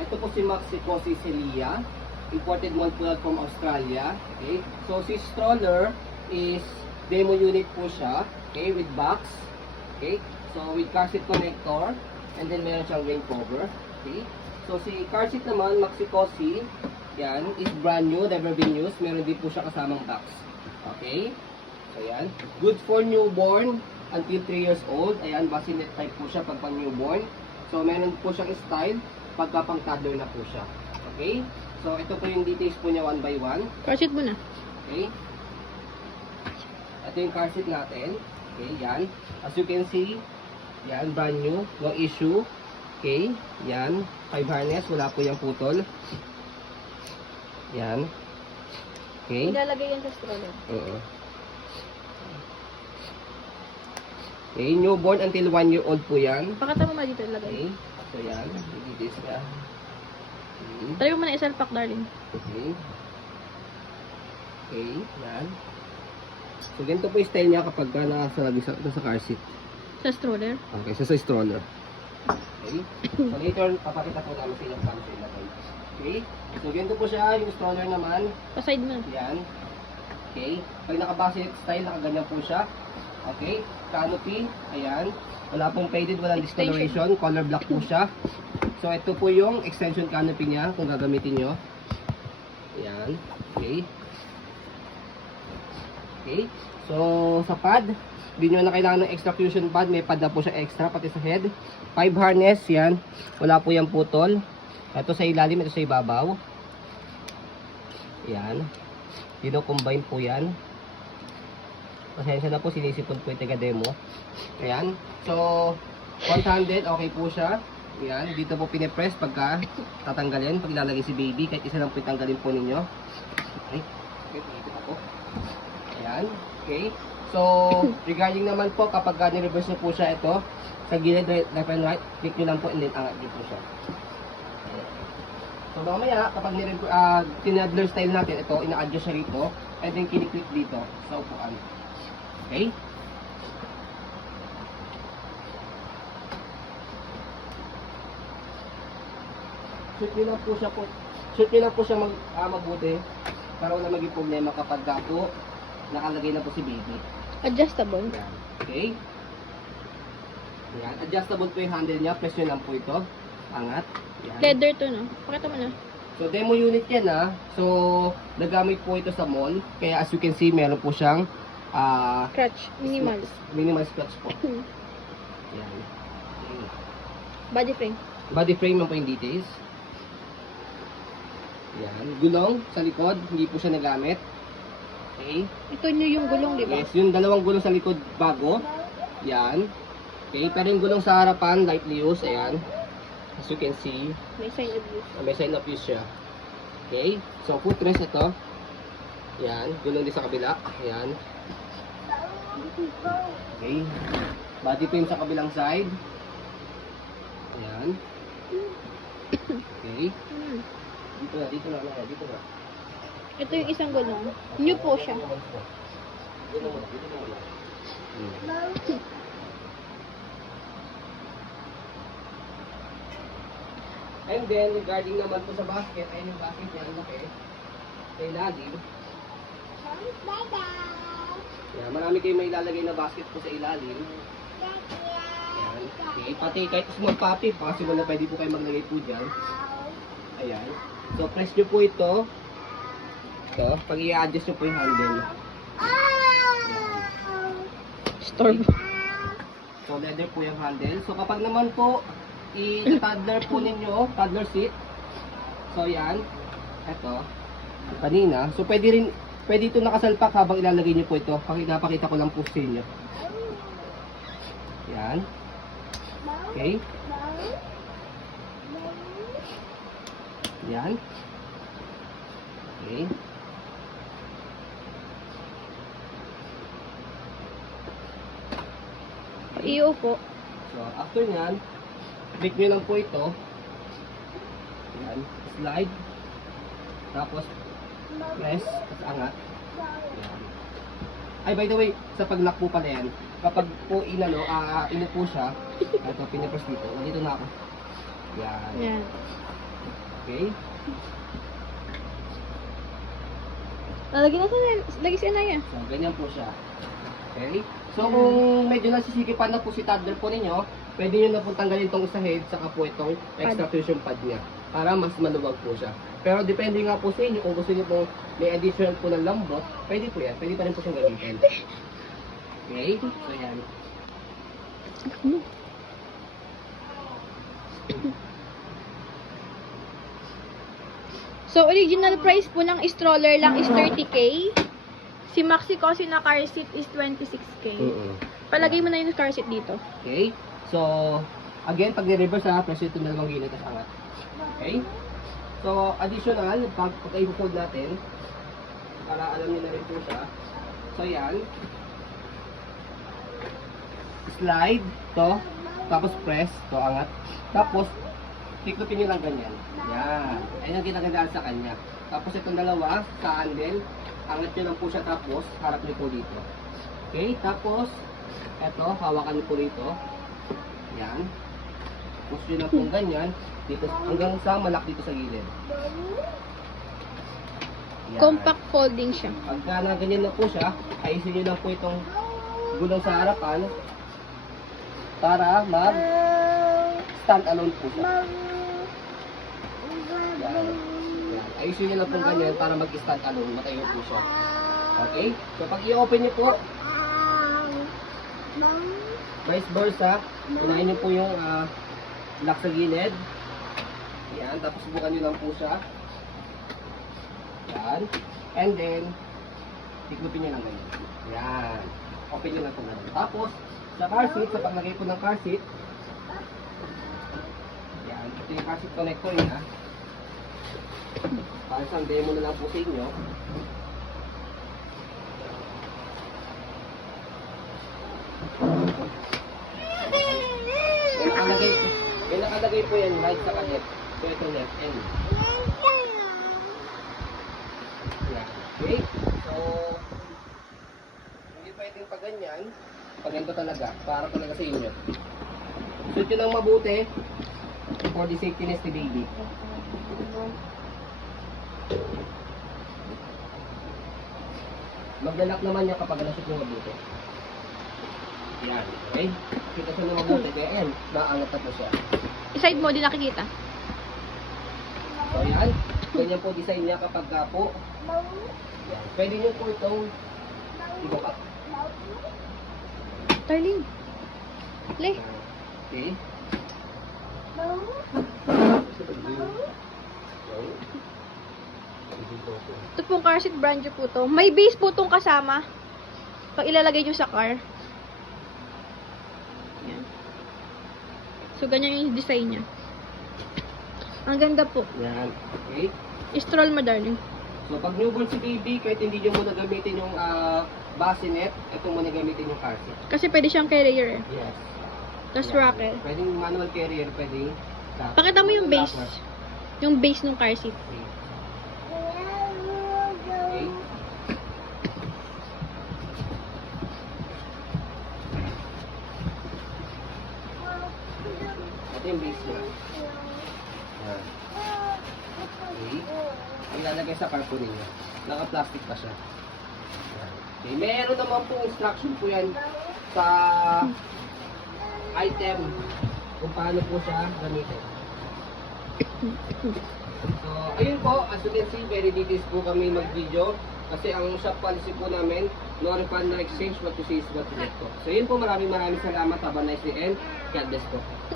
Ito po si Maxi Celia. Imported one po from Australia. Okay. So si stroller is demo unit po siya. Okay, with box. Okay. So with car seat connector. And then meron siyang rain cover. Okay. So si car seat naman, Maxi Cosi. Yan, is brand new, never been used. Meron din po siya kasamang box. Okay. So yan. Good for newborn until 3 years old. Ayan, bassinet type po siya pag pang newborn. So meron po siyang style pagka pang toddler na po siya. Okay. So ito po yung details po niya one by one. Car seat mo na. Okay. Ito yung car seat natin. Okay, yan. As you can see, yan, brand new, no issue. Okay, yan. 5 harness, wala po yung putol. Yan. Okay. Ilalagay yan sa stroller. Oo. Okay, newborn until 1 year old po yan. Pakita mo ma dito ilagay. Okay, so yan. Details niya. Okay. Try mo muna isalpak, darling. Okay. Okay, yan. So, ganito po yung style niya kapag nakasalagi sa car seat. Sa stroller. Okay, so sa stroller. Okay. So, later, papakita po namin sa inyo paano siya ilagay. Okay. So, ganito po siya, yung stroller naman. Pa-side mo na. Yan. Okay. Pag naka-bassinet style, nakaganyan po siya. Okay. Canopy. Ayan. Wala pong faded, walang discoloration. Color black po siya. So, ito po yung extension canopy niya kung gagamitin nyo. Ayan. Okay. Okay. So, sa pad, hindi nyo na kailangan ng extra fusion pad. May pad na po siya extra, pati sa head. 5 harness, yan. Wala po yung putol. Ito sa ilalim, ito sa ibabaw. Yan. Dino-combine po yan. Pasensya na po, sinisipon po yung taga-demo. Ayan. So, 100, okay po siya. Ayan. Dito po pinipress pagka tatanggalin. Pag ilalagay si baby, kahit isa lang po itanggalin po ninyo. Okay. Okay, dito po. Ayan. Okay. So, regarding naman po, kapag ni-reverse nyo po siya ito, sa gilid, left and right, click nyo lang po and then angat nyo po siya. So, mamaya, kapag tinadler style natin, ito, ina-adjust siya rito, and then kiniklik dito sa upuan. Okay? Shoot nyo lang po siya mabuti para wala maging problema kapag po nakalagay na po si baby. Adjustable. Yan. Okay? Yan. Adjustable po yung handle niya. Press nyo lang po ito. Angat. Yan. Leather to, no? Pakita mo na. So, demo unit yan, ha. So, nagamit po ito sa mall. Kaya as you can see, meron po siyang Crutch. Minimal. minimal scratch po. Yan. Okay. Body frame. Body frame lang po yung details. Yan. Gulong sa likod. Hindi po siya nagamit. Okay. Ito nyo yung gulong, di ba? Yes, yung dalawang gulong sa likod bago. Yan. Okay, pero yung gulong sa harapan, lightly used. Ayan. As you can see, May sign of use. may sign of use siya. Okay, so footrest ito. Yan, gulong din sa kabila. Ayan. Okay. Body frame sa kabilang side. Ayan. Okay. Dito na, dito na, dito na. Ito yung isang gulong. New po siya. Dito na, dito na. And then, regarding naman po sa basket, ayun yung basket niya, ang laki. Sa ilalim. Yan, marami kayong may ilalagay na basket po sa ilalim. Yan. Okay, pati kahit small puppy, possible na pwede po kayo maglagay po dyan. Ayan. So, press nyo po ito. Ito, pag i-adjust nyo po yung handle. Store. So, leather po yung handle. So, kapag naman po, i-toddler po ninyo, toddler seat. So, yan. Ito. Kanina. So, pwede ito nakasalpak habang ilalagay nyo po ito. Napakita ko lang po sa inyo. Yan. Okay. Yan. Okay. Iyo po. So, after nyan, click nyo lang po ito. Yan. Slide. Tapos, press. Tapos angat. Yan. Ay, by the way, sa pag-lock po pala yan, kapag po inupo siya, ito, pinipress dito. Nandito na ako. Yan. Yan. Okay? Lagi si Anaya. So, ganyan po siya. Okay? So, kung medyo nasisikipan na po si toddler po ninyo, pwede nyo na po tanggalin itong sa head, saka po itong extra fusion pad niya. Para mas maluwag po siya. Pero depende nga po sa inyo, kung gusto nyo po may additional po ng lambot, pwede po yan. Pwede pa rin po siyang gamitin. Okay? So, yan. So, original price po ng stroller lang is 30K. Si Maxi Cosi na car seat is 26K. Palagay mo na yung car seat dito. Okay? So, again, pag ni-reverse ha, press ito na 2 gilid at angat. Okay? So, additional, pag-i-fold natin, para alam niyo na rin po siya. So, yan. Slide, to. Tapos press, to, angat. Tapos, tiklopin nyo lang ganyan. Yan. Ayan ang ginagandaan sa kanya. Tapos, itong dalawa, sa handle, angat nyo lang po siya, tapos, harap nyo po dito. Okay? Tapos, eto, hawakan nyo po dito. Yan. Push nyo lang po ganyan. Dito, hanggang sa malak dito sa gilid. Yan. Compact folding siya. Pagka na ganyan na po siya, ayusin nyo lang po itong gulong sa harapan para mag-stand alone po siya. Yan. Yan. Ayusin nyo lang po ganyan para mag-stand alone. Matayo po siya. Okay? So pag i-open nyo po, vice versa, unahin nyo po yung lock sa gilid. Yan. Tapos bukan nyo lang po siya. Yan. And then, tiklopin nyo lang ganyan. Yan. Open nyo lang po ganyan. Tapos, sa car seat, sa paglagay po ng car seat, yan. Ito yung car seat connector niya. Para isang demo na lang po sa inyo. May nakalagay po yan right sa left. So, ito left end. Yan. Okay? So, hindi pwedeng pa ganyan. Pag ganito talaga, para talaga sa inyo. Suot nyo lang mabuti for the safety ni baby. Maglalak naman niya kapag nasot nyo mabuti. Yan. Okay? Kita siya na mabuti. Kaya yan, naangat na po siya. Side mo, di nakikita. So, yan. Ganyan po design niya kapag po. Yan. Pwede nyo po itong ibaba. Darling. Le. Okay. Ito pong car seat brand new po to. May base po tong kasama. Pag ilalagay nyo sa car. Yan. So, ganyan yung design niya. Ang ganda po. Yan. Okay. Stroll mo, darling. So, pag newborn si baby, kahit hindi nyo muna gamitin yung bassinet, ito muna gamitin yung car seat. Kasi pwede siyang carrier eh. Yes. Tapos Yan. rocker. Pwedeng manual carrier, pwedeng Pakita mo yung base. locker. Yung base ng car seat. Okay. Okay. Ito yung base niya. Yan. Okay. Ang lalagay sa car po ninyo. Naka-plastic pa siya. Yan. Okay. Meron naman po instruction po yan sa item kung paano po siya gamitin. So, ayun po, as you can see, very details po kami mag-video. Kasi ang shop policy po namin, no refund, no exchange, what you see is what you get po. So, yun po, maraming salamat. Have a nice day and God bless po.